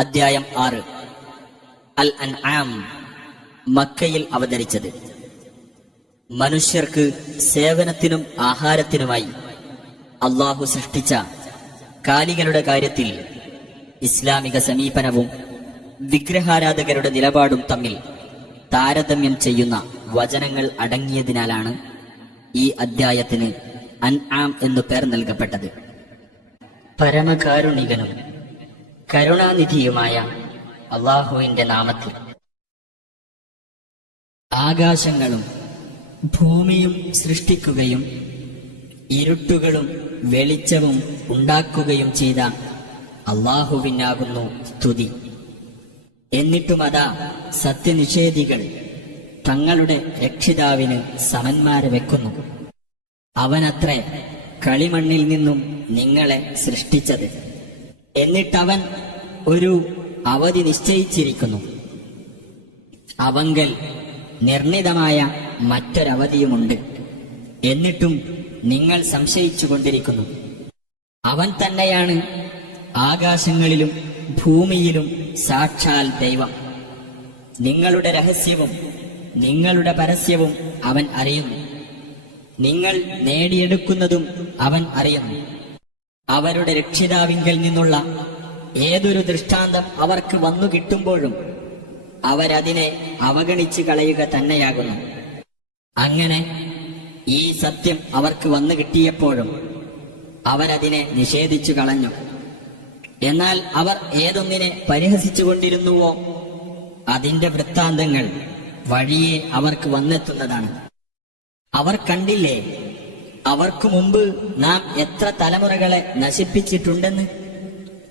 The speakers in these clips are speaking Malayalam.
അധ്യായം 6 അൽ അൻആം മക്കയിൽ അവതരിച്ചത്. മനുഷ്യർക്ക് സേവനത്തിനും ആഹാരത്തിനുമായി അള്ളാഹു സൃഷ്ടിച്ച കാലികളുടെ കാര്യത്തിൽ ഇസ്ലാമിക സമീപനവും വിഗ്രഹാരാധകരുടെ നിലപാടും തമ്മിൽ താരതമ്യം ചെയ്യുന്ന വചനങ്ങൾ അടങ്ങിയതിനാലാണ് ഈ അദ്ധ്യായത്തിന് അൻആം എന്നു പേർ നൽകപ്പെട്ടത്. പരമകാരുണികനും കരുണാനിധിയുമായ അള്ളാഹുവിന്റെ നാമത്തിൽ. ആകാശങ്ങളും ഭൂമിയും സൃഷ്ടിക്കുകയും ഇരുട്ടുകളും വെളിച്ചവും ഉണ്ടാക്കുകയും ചെയ്ത അള്ളാഹുവിനാകുന്നു സ്തുതി. എന്നിട്ടുമതാ സത്യനിഷേധികൾ തങ്ങളുടെ രക്ഷിതാവിന് സമന്മാരെ വെക്കുന്നു. അവനത്രേ കളിമണ്ണിൽ നിന്നും നിങ്ങളെ സൃഷ്ടിച്ചത്. എന്നിട്ടവൻ ഒരു അവധി നിശ്ചയിച്ചിരിക്കുന്നു. അവങ്കൽ നിർണിതമായ മറ്റൊരവധിയുമുണ്ട്. എന്നിട്ടും നിങ്ങൾ സംശയിച്ചുകൊണ്ടിരിക്കുന്നു. അവൻ തന്നെയാണ് ആകാശങ്ങളിലും ഭൂമിയിലും സാക്ഷാൽ ദൈവം. നിങ്ങളുടെ രഹസ്യവും നിങ്ങളുടെ പരസ്യവും അവൻ അറിയുന്നു. നിങ്ങൾ നേടിയെടുക്കുന്നതും അവൻ അറിയുന്നു. അവരുടെ രക്ഷിതാവിങ്കൽ നിന്നുള്ള ഏതൊരു ദൃഷ്ടാന്തം അവർക്ക് വന്നു കിട്ടുമ്പോഴും അവരതിനെ അവഗണിച്ചു കളയുക തന്നെയാകുന്നു. അങ്ങനെ ഈ സത്യം അവർക്ക് വന്നു കിട്ടിയപ്പോഴും അവരതിനെ നിഷേധിച്ചു കളഞ്ഞു. എന്നാൽ അവർ ഏതൊന്നിനെ പരിഹസിച്ചുകൊണ്ടിരുന്നുവോ അതിന്റെ വൃത്താന്തങ്ങൾ വഴിയെ അവർക്ക് വന്നെത്തുന്നതാണ്. അവർ കണ്ടില്ലേ, അവർക്കു മുമ്പ് നാം എത്ര തലമുറകളെ നശിപ്പിച്ചിട്ടുണ്ടെന്ന്.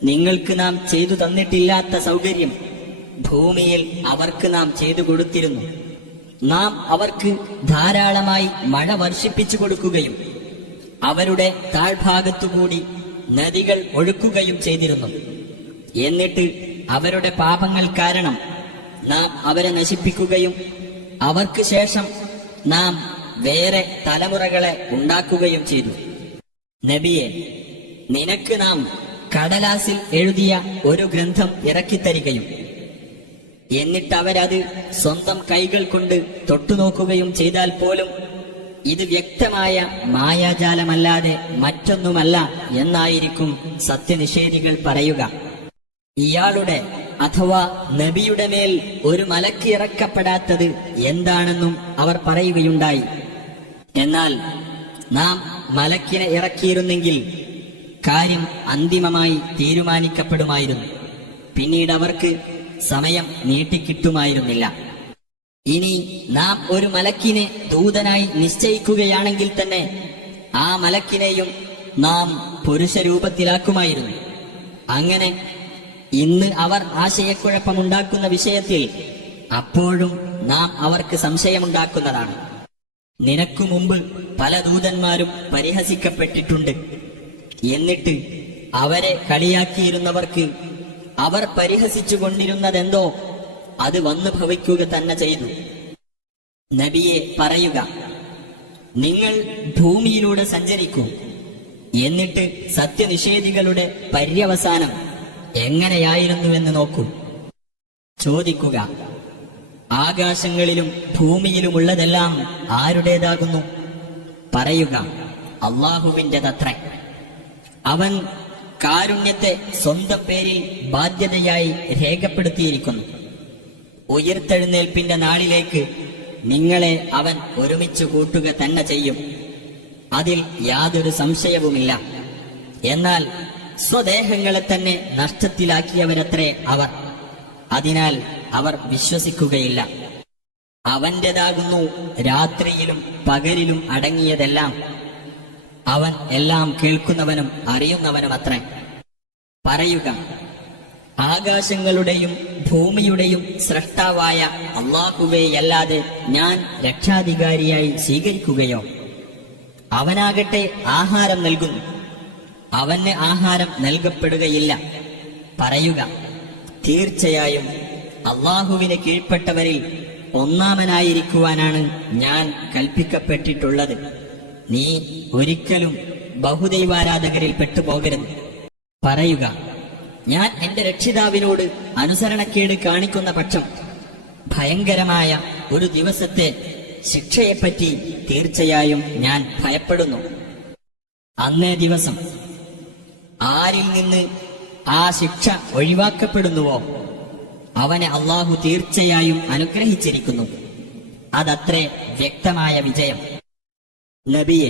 നിങ്ങൾക്ക് നാം ചെയ്തു തന്നിട്ടില്ലാത്ത സൗകര്യം ഭൂമിയിൽ അവർക്ക് നാം ചെയ്തു കൊടുത്തിരുന്നു. നാം അവർക്ക് ധാരാളമായി മഴ വർഷിപ്പിച്ചു കൊടുക്കുകയും അവരുടെ താഴ്ഭാഗത്തുകൂടി നദികൾ ഒഴുക്കുകയും ചെയ്തിരുന്നു. എന്നിട്ട് അവരുടെ പാപങ്ങൾ കാരണം നാം അവരെ നശിപ്പിക്കുകയും അവർക്ക് ശേഷം നാം വേറെ തലമുറകളെ ഉണ്ടാക്കുകയും ചെയ്തു. നബിയെ, നിനക്ക് നാം കടലാസിൽ എഴുതിയ ഒരു ഗ്രന്ഥം ഇറക്കിത്തരികയും എന്നിട്ടവരത് സ്വന്തം കൈകൾ കൊണ്ട് തൊട്ടുനോക്കുകയും ചെയ്താൽ പോലും ഇത് വ്യക്തമായ മായാജാലമല്ലാതെ മറ്റൊന്നുമല്ല എന്നായിരിക്കും സത്യനിഷേധികൾ പറയുക. ഇയാളുടെ അഥവാ നബിയുടെ മേൽ ഒരു മലക്ക് ഇറക്കപ്പെടാത്തത് എന്താണെന്നും അവർ പറയുകയുണ്ടായി. എന്നാൽ നാം മലക്കിനെ ഇറക്കിയിരുന്നെങ്കിൽ കാര്യം അന്തിമമായി തീരുമാനിക്കപ്പെടുമായിരുന്നു. പിന്നീട് അവർക്ക് സമയം നീട്ടിക്കിട്ടുമായിരുന്നില്ല. ഇനി നാം ഒരു മലക്കിനെ ദൂതനായി നിശ്ചയിക്കുകയാണെങ്കിൽ തന്നെ ആ മലക്കിനെയും നാം പുരുഷരൂപത്തിലാക്കുമായിരുന്നു. അങ്ങനെ ഇന്ന് അവർ ആശയക്കുഴപ്പമുണ്ടാക്കുന്ന വിഷയത്തിൽ അപ്പോഴും നാം അവർക്ക് സംശയമുണ്ടാക്കുന്നതാണ്. നിനക്കു മുമ്പ് പല ദൂതന്മാരും പരിഹസിക്കപ്പെട്ടിട്ടുണ്ട്. എന്നിട്ട് അവരെ കളിയാക്കിയിരുന്നവർക്ക് അവർ പരിഹസിച്ചു കൊണ്ടിരുന്നതെന്തോ അത് വന്നു ഭവിക്കുക തന്നെ ചെയ്തു. നബിയെ പറയുക, നിങ്ങൾ ഭൂമിയിലൂടെ സഞ്ചരിക്കൂ. എന്നിട്ട് സത്യനിഷേധികളുടെ പര്യവസാനം എങ്ങനെയായിരുന്നുവെന്ന് നോക്കൂ. ചോദിക്കുക, ആകാശങ്ങളിലും ഭൂമിയിലുമുള്ളതെല്ലാം ആരുടേതാകുന്നു? പറയുക, അള്ളാഹുവിൻ്റെതത്രേ. അവൻ കാരുണ്യത്തെ സ്വന്തം പേരിൽ ബാധ്യതയായി രേഖപ്പെടുത്തിയിരിക്കുന്നു. ഉയർത്തെഴുന്നേൽപ്പിന്റെ നാളിലേക്ക് നിങ്ങളെ അവൻ ഒരുമിച്ച് കൂട്ടുക തന്നെ ചെയ്യും. അതിൽ യാതൊരു സംശയവുമില്ല. എന്നാൽ സ്വദേഹങ്ങളെ തന്നെ നഷ്ടത്തിലാക്കിയവരത്രേ അവർ. അതിനാൽ അവർ വിശ്വസിക്കുകയില്ല. അവന്റേതാകുന്നു രാത്രിയിലും പകലിലും അടങ്ങിയതെല്ലാം. അവൻ എല്ലാം കേൾക്കുന്നവനും അറിയുന്നവനുമത്രേ. പറയുക, ആകാശങ്ങളുടെയും ഭൂമിയുടെയും സ്രഷ്ടാവായ അള്ളാഹുവെയല്ലാതെ ഞാൻ രക്ഷാധികാരിയായി സ്വീകരിക്കുകയോ? അവനാകട്ടെ ആഹാരം നൽകുന്നു, അവന് ആഹാരം നൽകപ്പെടുകയില്ല. പറയുക, തീർച്ചയായും അള്ളാഹുവിന് കീഴ്പ്പെട്ടവരിൽ ഒന്നാമനായിരിക്കുവാനാണ് ഞാൻ കൽപ്പിക്കപ്പെട്ടിട്ടുള്ളത്. നീ ഒരിക്കലും ബഹുദൈവാരാധകരിൽ പെട്ടുപോകരുത്. പറയുക, ഞാൻ എന്റെ രക്ഷിതാവിനോട് അനുസരണക്കേട് കാണിക്കുന്ന പക്ഷം ഭയങ്കരമായ ഒരു ദിവസത്തെ ശിക്ഷയെപ്പറ്റി തീർച്ചയായും ഞാൻ ഭയപ്പെടുന്നു. അന്നേ ദിവസം ആരിൽ നിന്ന് ആ ശിക്ഷ ഒഴിവാക്കപ്പെടുന്നുവോ അവനെ അള്ളാഹു തീർച്ചയായും അനുഗ്രഹിച്ചിരിക്കുന്നു. അതത്രേ വ്യക്തമായ വിജയം. നബിയെ,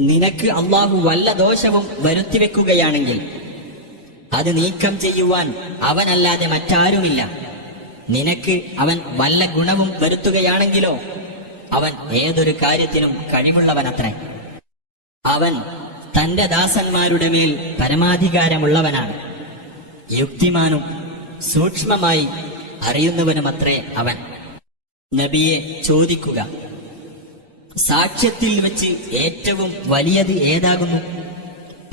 നിനക്ക് അള്ളാഹു വല്ല ദോഷവും വരുത്തിവെക്കുകയാണെങ്കിൽ അത് നീക്കം ചെയ്യുവാൻ അവനല്ലാതെ മറ്റാരുമില്ല. നിനക്ക് അവൻ വല്ല ഗുണവും വരുത്തുകയാണെങ്കിലോ അവൻ ഏതൊരു കാര്യത്തിനും കഴിവുള്ളവനത്രേ. അവൻ തന്റെ ദാസന്മാരുടെ മേൽ പരമാധികാരമുള്ളവനാണ്. യുക്തിമാനും സൂക്ഷ്മമായി അറിയുന്നവനുമത്രേ അവൻ. നബിയെ ചോദിക്കുക, സാക്ഷ്യത്തിൽ വെച്ച് ഏറ്റവും വലിയത് ഏതാകുന്നു?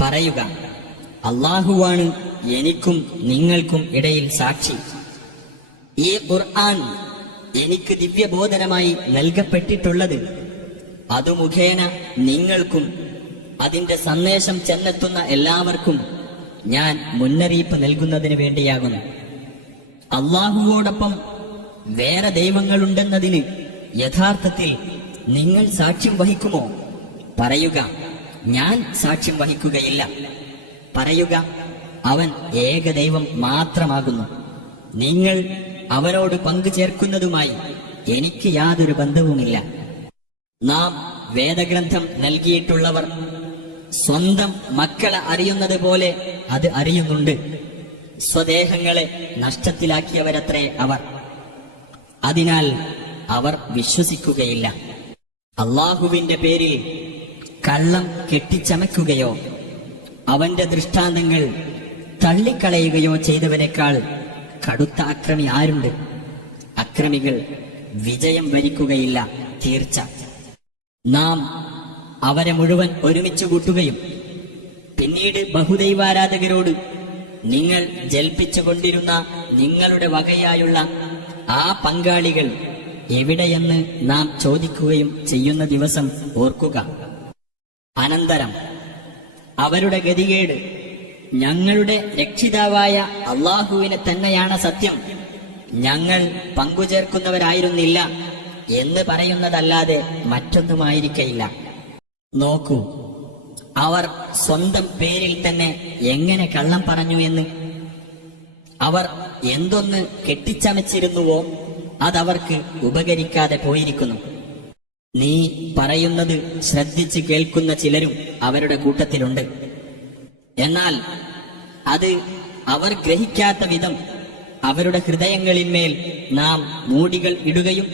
പറയുക, അല്ലാഹുവാണ് എനിക്കും നിങ്ങൾക്കും ഇടയിൽ സാക്ഷി. ഈ ഖുർആൻ എനിക്ക് ദിവ്യബോധനമായി നൽകപ്പെട്ടിട്ടുള്ളത് അതു മുഖേന നിങ്ങൾക്കും അതിന്റെ സന്ദേശം ചെന്നെത്തുന്ന എല്ലാവർക്കും ഞാൻ മുന്നറിയിപ്പ് നൽകുന്നതിന് വേണ്ടിയാകുന്നു. അല്ലാഹുവോടൊപ്പം വേറെ ദൈവങ്ങളുണ്ടെന്നതിന് യഥാർത്ഥത്തിൽ നിങ്ങൾ സാക്ഷ്യം വഹിക്കുമോ? പറയുക, ഞാൻ സാക്ഷ്യം വഹിക്കുകയില്ല. പറയുക, അവൻ ഏകദൈവം മാത്രമാകുന്നു. നിങ്ങൾ അവനോട് പങ്കുചേർക്കുന്നതുമായി എനിക്ക് യാതൊരു ബന്ധവുമില്ല. നാം വേദഗ്രന്ഥം നൽകിയിട്ടുള്ളവർ സ്വന്തം മക്കളെ അറിയുന്നത് പോലെ അത് അറിയുന്നുണ്ട്. സ്വദേഹങ്ങളെ നഷ്ടത്തിലാക്കിയവരത്രേ അവർ. അതിനാൽ അവർ വിശ്വസിക്കുകയില്ല. അള്ളാഹുവിന്റെ പേരിൽ കള്ളം കെട്ടിച്ചമയ്ക്കുകയോ അവന്റെ ദൃഷ്ടാന്തങ്ങൾ തള്ളിക്കളയുകയോ ചെയ്തവനേക്കാൾ കടുത്ത അക്രമി ആരുണ്ട്? അക്രമികൾ വിജയം വരിക്കുകയില്ല, തീർച്ച. നാം അവരെ മുഴുവൻ ഒരുമിച്ച് കൂട്ടുകയും പിന്നീട് ബഹുദൈവാരാധകരോട് നിങ്ങൾ ജൽപ്പിച്ചുകൊണ്ടിരുന്ന നിങ്ങളുടെ വകയായുള്ള ആ പങ്കാളികൾ എവിടെയെന്ന് നാം ചോദിക്കുകയും ചെയ്യുന്ന ദിവസം ഓർക്കുക. അനന്തരം അവരുടെ ഗതികേട് ഞങ്ങളുടെ രക്ഷിതാവായ അള്ളാഹുവിനെ തന്നെയാണ് സത്യം, ഞങ്ങൾ പങ്കുചേർക്കുന്നവരായിരുന്നില്ല എന്ന് പറയുന്നതല്ലാതെ മറ്റൊന്നുമായിരിക്കയില്ല. നോക്കൂ, അവർ സ്വന്തം പേരിൽ തന്നെ എങ്ങനെ കള്ളം പറഞ്ഞു എന്ന്. അവർ എന്തൊന്ന് കെട്ടിച്ചമച്ചിരുന്നുവോ അതവർക്ക് ഉപകരിക്കാതെ പോയിരിക്കുന്നു. നീ പറയുന്നത് ശ്രദ്ധിച്ച് കേൾക്കുന്ന ചിലരും അവരുടെ കൂട്ടത്തിലുണ്ട്. എന്നാൽ അത് അവർ ഗ്രഹിക്കാത്ത വിധം അവരുടെ ഹൃദയങ്ങളിന്മേൽ നാം മൂടികൾ ഇടുകയും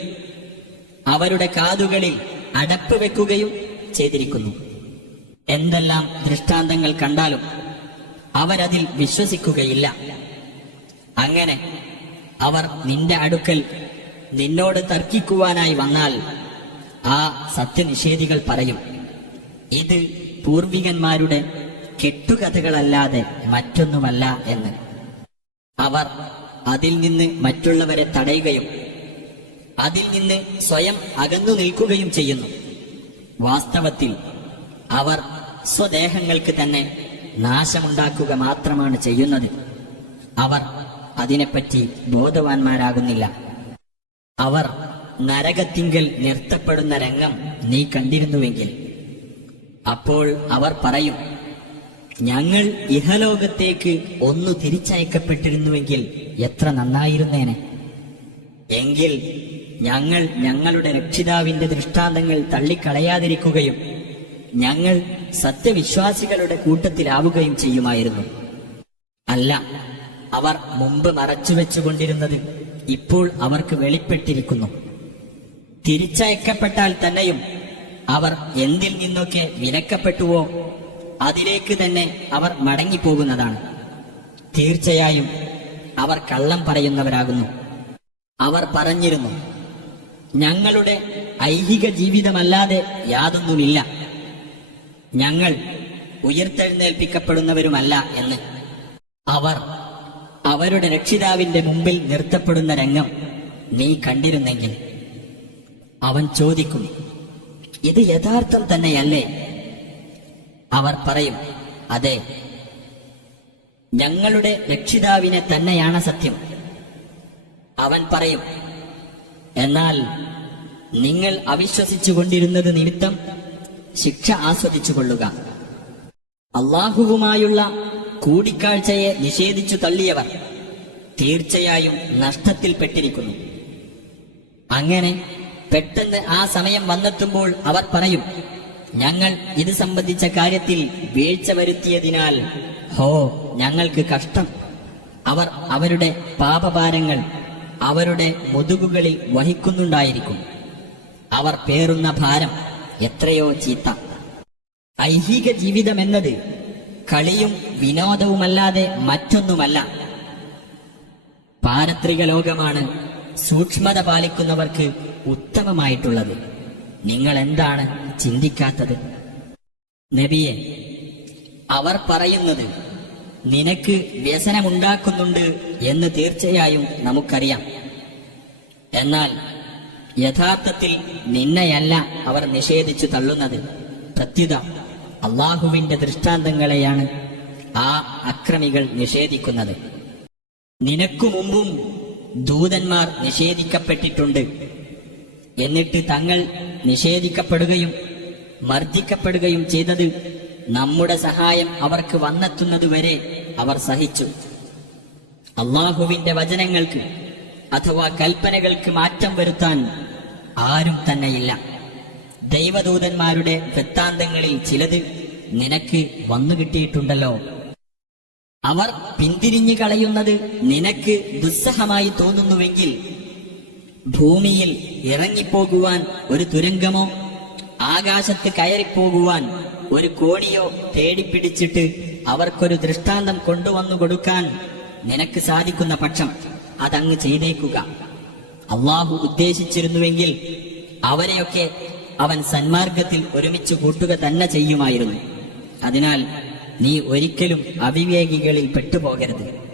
അവരുടെ കാതുകളിൽ അടപ്പ് വെക്കുകയും ചെയ്തിരിക്കുന്നു. എന്തെല്ലാം ദൃഷ്ടാന്തങ്ങൾ കണ്ടാലും അവരതിൽ വിശ്വസിക്കുകയില്ല. അങ്ങനെ അവർ നിന്റെ അടുക്കൽ നിന്നോട് തർക്കിക്കുവാനായി വന്നാൽ ആ സത്യനിഷേധികൾ പറയും, ഇത് പൂർവികന്മാരുടെ കെട്ടുകഥകളല്ലാതെ മറ്റൊന്നുമല്ല എന്ന്. അവർ അതിൽ നിന്ന് മറ്റുള്ളവരെ തടയുകയും അതിൽ നിന്ന് സ്വയം അകന്നു നിൽക്കുകയും ചെയ്യുന്നു. വാസ്തവത്തിൽ അവർ സ്വദേഹങ്ങൾക്ക് തന്നെ നാശമുണ്ടാക്കുക മാത്രമാണ് ചെയ്യുന്നത്. അവർ അതിനെപ്പറ്റി ബോധവാന്മാരാകുന്നില്ല. അവർ നരകത്തിങ്കൽ നിർത്തപ്പെടുന്ന രംഗം നീ കണ്ടിരുന്നുവെങ്കിൽ അപ്പോൾ അവർ പറയും, ഞങ്ങൾ ഇഹലോകത്തേക്ക് ഒന്ന് തിരിച്ചയക്കപ്പെട്ടിരുന്നുവെങ്കിൽ എത്ര നന്നായിരുന്നേനെ. എങ്കിൽ ഞങ്ങൾ ഞങ്ങളുടെ രക്ഷിതാവിന്റെ ദൃഷ്ടാന്തങ്ങൾ തള്ളിക്കളയാതിരിക്കുകയും ഞങ്ങൾ സത്യവിശ്വാസികളുടെ കൂട്ടത്തിലാവുകയും ചെയ്യുമായിരുന്നു. അല്ല, അവർ മുമ്പ് മറച്ചുവെച്ചുകൊണ്ടിരുന്നത് ഇപ്പോൾ അവർക്ക് വെളിപ്പെട്ടിരിക്കുന്നു. തിരിച്ചയക്കപ്പെട്ടാൽ തന്നെയും അവർ എന്തിൽ നിന്നൊക്കെ വിലക്കപ്പെട്ടുവോ അതിലേക്ക് തന്നെ അവർ മടങ്ങിപ്പോകുന്നതാണ്. തീർച്ചയായും അവർ കള്ളം പറയുന്നവരാകുന്നു. അവർ പറഞ്ഞിരുന്നു, ഞങ്ങളുടെ ഐഹിക ജീവിതമല്ലാതെ യാതൊന്നുമില്ല, ഞങ്ങൾ ഉയർത്തെഴുന്നേൽപ്പിക്കപ്പെടുന്നവരുമല്ല എന്ന്. അവർ അവരുടെ രക്ഷിതാവിന്റെ മുമ്പിൽ നിർത്തപ്പെടുന്ന രംഗം നീ കണ്ടിരുന്നെങ്കിൽ അവൻ ചോദിക്കും, ഇത് യഥാർത്ഥം തന്നെയല്ലേ? അവർ പറയും, അതെ. ഞങ്ങളുടെ രക്ഷിതാവിനെ തന്നെയാണ് സത്യം. അവൻ പറയും, എന്നാൽ നിങ്ങൾ അവിശ്വസിച്ചുകൊണ്ടിരുന്നത് നിമിത്തം ശിക്ഷ ആസ്വദിച്ചു കൊള്ളുക. അള്ളാഹുവുമായുള്ള കൂടിക്കാഴ്ചയെ നിഷേധിച്ചു തള്ളിയവർ തീർച്ചയായും നഷ്ടത്തിൽപ്പെട്ടിരിക്കുന്നു. അങ്ങനെ പെട്ടെന്ന് ആ സമയം വന്നെത്തുമ്പോൾ അവർ പറയും, ഞങ്ങൾ ഇത് സംബന്ധിച്ച കാര്യത്തിൽ വീഴ്ച വരുത്തിയതിനാൽ ഞങ്ങൾക്ക് കഷ്ടം. അവർ അവരുടെ പാപഭാരങ്ങൾ അവരുടെ മുതുകുകളിൽ വഹിക്കുന്നുണ്ടായിരിക്കും. അവർ പേറുന്ന ഭാരം എത്രയോ ചീത്ത. ഐഹിക ജീവിതമെന്നത് കളിയും വിനോദവുമല്ലാതെ മറ്റൊന്നുമല്ല. പാരത്രിക ലോകമാണ് സൂക്ഷ്മത പാലിക്കുന്നവർക്ക് ഉത്തമമായിട്ടുള്ളത്. നിങ്ങൾ എന്താണ് ചിന്തിക്കാത്തത്? നബിയെ, അവർ പറയുന്നത് നിനക്ക് വ്യസനമുണ്ടാക്കുന്നുണ്ട് എന്ന് തീർച്ചയായും നമുക്കറിയാം. എന്നാൽ യഥാർത്ഥത്തിൽ നിന്നെയല്ല അവർ നിഷേധിച്ചു തള്ളുന്നത്. പ്രത്യുത അള്ളാഹുവിന്റെ ദൃഷ്ടാന്തങ്ങളെയാണ് ആ അക്രമികൾ നിഷേധിക്കുന്നത്. നിനക്കു മുമ്പും ദൂതന്മാർ നിഷേധിക്കപ്പെട്ടിട്ടുണ്ട്. എന്നിട്ട് തങ്ങൾ നിഷേധിക്കപ്പെടുകയും മർദ്ദിക്കപ്പെടുകയും ചെയ്തത് നമ്മുടെ സഹായം അവർക്ക് വന്നെത്തുന്നതുവരെ അവർ സഹിച്ചു. അള്ളാഹുവിന്റെ വചനങ്ങൾക്ക് അഥവാ കൽപ്പനകൾക്ക് മാറ്റം വരുത്താൻ ആരും തന്നെയില്ല. ദൈവദൂതന്മാരുടെ വൃത്താന്തങ്ങളിൽ ചിലത് നിനക്ക് വന്നുകിട്ടിയിട്ടുണ്ടല്ലോ. അവർ പിന്തിരിഞ്ഞു കളയുന്നത് നിനക്ക് ദുസ്സഹമായി തോന്നുന്നുവെങ്കിൽ ഭൂമിയിൽ ഇറങ്ങിപ്പോകുവാൻ ഒരു തുരങ്കമോ ആകാശത്ത് കയറിപ്പോകുവാൻ ഒരു കോണിയോ തേടിപ്പിടിച്ചിട്ട് അവർക്കൊരു ദൃഷ്ടാന്തം കൊണ്ടുവന്നു കൊടുക്കാൻ നിനക്ക് സാധിക്കുന്ന പക്ഷം അതങ്ങ് ചെയ്തേക്കുക. അള്ളാഹു ഉദ്ദേശിച്ചിരുന്നുവെങ്കിൽ അവരെയൊക്കെ അവൻ സന്മാർഗത്തിൽ ഒരുമിച്ച് കൂട്ടുക തന്നെ ചെയ്യുമായിരുന്നു. അതിനാൽ നീ ഒരിക്കലും അവിവേകികളിൽ പെട്ടുപോകരുത്.